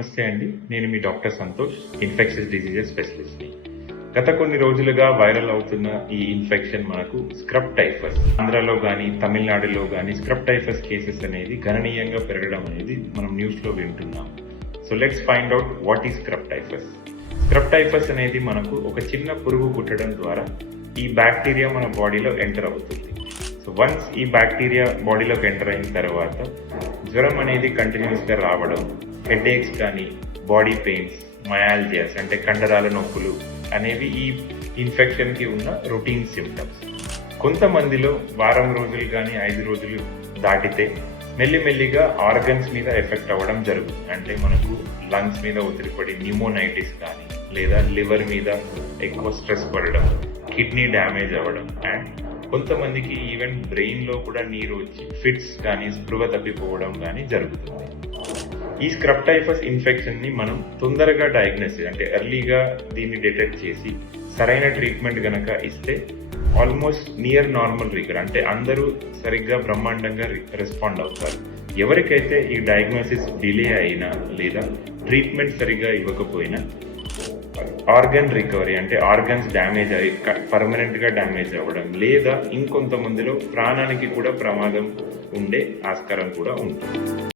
నమస్తే అండి. నేను మీ డాక్టర్ సంతోష్, ఇన్ఫెక్షస్ డిసీజెస్ స్పెషలిస్ట్ని. గత కొన్ని రోజులుగా వైరల్ అవుతున్న ఈ ఇన్ఫెక్షన్ మనకు స్క్రబ్ టైఫస్. ఆంధ్రాలో కానీ తమిళనాడులో కానీ స్క్రబ్ టైఫస్ కేసెస్ అనేది గణనీయంగా పెరగడం అనేది మనం న్యూస్లో వింటున్నాం. So let's find out what is scrub typhus. Scrub typhus అనేది మనకు ఒక చిన్న పురుగు కుట్టడం ద్వారా ఈ బ్యాక్టీరియా మన బాడీలో ఎంటర్ అవుతుంది. సో వన్స్ ఈ బ్యాక్టీరియా బాడీలోకి ఎంటర్ అయిన తర్వాత జ్వరం అనేది కంటిన్యూస్గా రావడం, హెడేక్స్ కానీ, బాడీ పెయిన్స్, మయాల్జియాస్ అంటే కండరాల నొప్పులు అనేవి ఈ ఇన్ఫెక్షన్కి ఉన్న రొటీన్ సిమ్టమ్స్. కొంతమందిలో వారం రోజులు కానీ 5 రోజులు దాటితే మెల్లిమెల్లిగా ఆర్గన్స్ మీద ఎఫెక్ట్ అవ్వడం జరుగుతుంది. అంటే మనకు లంగ్స్ మీద ఒత్తిడి న్యూమోనైటిస్ కానీ, లేదా లివర్ మీద ఎక్కువ స్ట్రెస్ పడడం, కిడ్నీ డ్యామేజ్ అవ్వడం, అండ్ కొంతమందికి ఈవెన్ బ్రెయిన్లో కూడా నీరు వచ్చి ఫిట్స్ కానీ, స్పృహ తప్పిపోవడం కానీ జరుగుతుంది. ఈ స్క్రబ్ టైఫస్ ఇన్ఫెక్షన్ని మనం తొందరగా డయాగ్నోసిస్ అంటే ఎర్లీగా దీన్ని డిటెక్ట్ చేసి సరైన ట్రీట్మెంట్ గనక ఇస్తే ఆల్మోస్ట్ నియర్ నార్మల్ రికవర్, అంటే అందరూ సరిగ్గా బ్రహ్మాండంగా రెస్పాండ్ అవుతారు. ఎవరికైతే ఈ డయాగ్నోసిస్ డిలే అయినా లేదా ట్రీట్మెంట్ సరిగ్గా ఇవ్వకపోయినా ఆర్గన్ రికవరీ అంటే ఆర్గన్స్ డ్యామేజ్ అయ్యి పర్మనెంట్గా డ్యామేజ్ అవ్వడం, లేదా ఇంకొంతమందిలో ప్రాణానికి కూడా ప్రమాదం ఉండే ఆస్కారం కూడా ఉంటుంది.